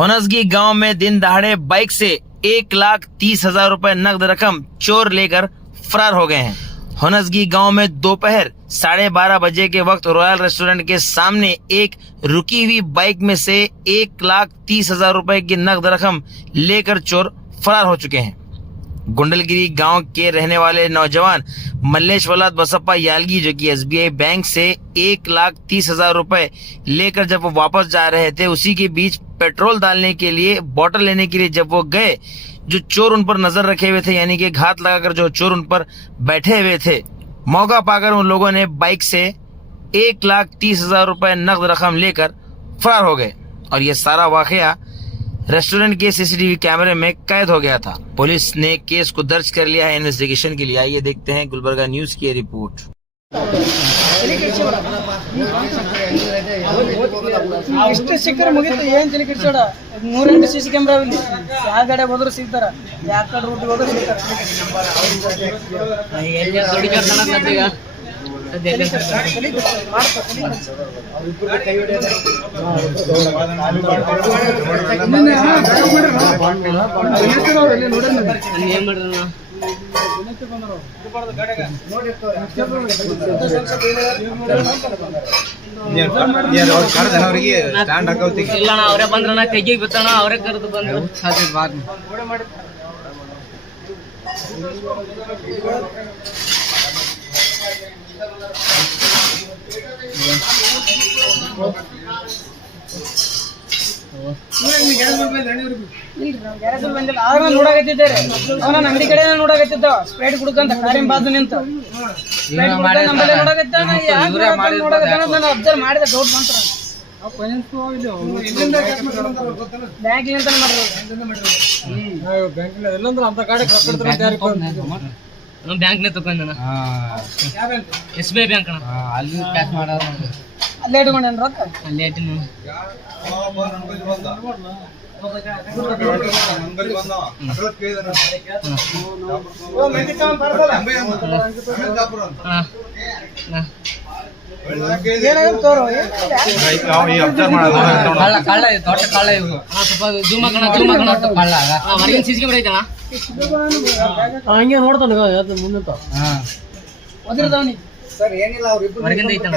होनसगी गांव में दिन दहाड़े बाइक से 1,30,000 रुपए नकद रकम चोर लेकर फरार हो गए हैं। होनसगी गांव में दोपहर 12:30 बजे के वक्त रॉयल रेस्टोरेंट के सामने एक रुकी हुई बाइक में से 1,30,000 रुपए की नकद रकम लेकर चोर फरार हो चुके हैं। गुंडलगिरी गांव के रहने वाले नौजवान मल्लेश वलाद बसप्पा यालगी जो कि SBI बैंक से 1,30,000 रुपए लेकर जब वो वापस जा रहे थे, उसी के बीच पेट्रोल डालने के लिए बोतल लेने के लिए जब वो गए, जो चोर उन पर नजर रखे हुए थे, यानी कि घात लगाकर जो चोर उन पर बैठे हुए थे, मौका पाकर उन लोगों ने बाइक से 1,30,000 रुपए नकद रकम लेकर फरार हो गए और ये सारा वाकया रेस्टोरेंट के CCTV कैमरे में कैद हो गया था। पुलिस ने केस को दर्ज कर लिया है इन्वेस्टिगेशन के लिए। आइए देखते हैं गुलबर्गा न्यूज की रिपोर्ट। ಇಷ್ಟು ಸಿಕ್ಕರೆ ಮುಗಿತು, ಏನ್ ತಲೆ ಕೆಡಿಸೋಡ. 108 CC ಕ್ಯಾಮೆರಾ ಇಲ್ಲಿ, ಯಾವ ಗಾಡಿ ಹೋದ್ರು ಸಿಗ್ತಾರ, ಯಾವ ಕಡೆ ರೂಟ್ ಹೋದ್ರು ಸಿಗ್ತಾರ. ಅವರೇ ಬಂದ್ರಣ ಕೈಗೆ ಬಿತ್ತಣ, ಅವರೇ ಕರೆದು ಬಂದ್ರು. ನೋಡಾಕತ್ತಿದ್ದಾರೆ, ಅವನ ಅಂಗಡಿ ಕಡೆ ನೋಡಾಕತ್ತಿದ್ದ ಸ್ಪ್ರೈಟ್ ಕುಡ್ಕಂತ ಕಾರಿನ ಬಾಜು ನಿಂತ ಅಬ್ಸರ್ವ್ ಮಾಡಿದ ಡೌಟ್ ಬಂತ. ಬ್ಯಾಂಕ್ ನಿಂತ ಬ್ಯಾಂಕ್ ನೇ ತಗೊಂಡ SBI ಬ್ಯಾಂಕ್ ಅಲ್ಲಿ ಕ್ಯಾಶ್ ಮಾಡ ಅಲ್ಲೇ ಇಟ್ಕೊಂಡೇನ್ ರೊಕ್ಕ ಅಲ್ಲೇ ಇಟ್ಟಿನ. ಕಳ್ಳ ದೊಡ್ಡ ಕಳ್ಳ ಇವು. ಸ್ವಲ್ಪ ಜೂಮ್ ಹಾಕೋಣ ಕಳ್ಳ ಹೊರಗಿನ CC ಕ್ಯಾಮೆರಾ ಐತಣ್ಣ, ಹಂಗೆ ನೋಡ್ತಾನ ಮುಂದೆ ಒದ್ರದವನಿ ಹೊರಗಿಂದ ಐತಣ್ಣ.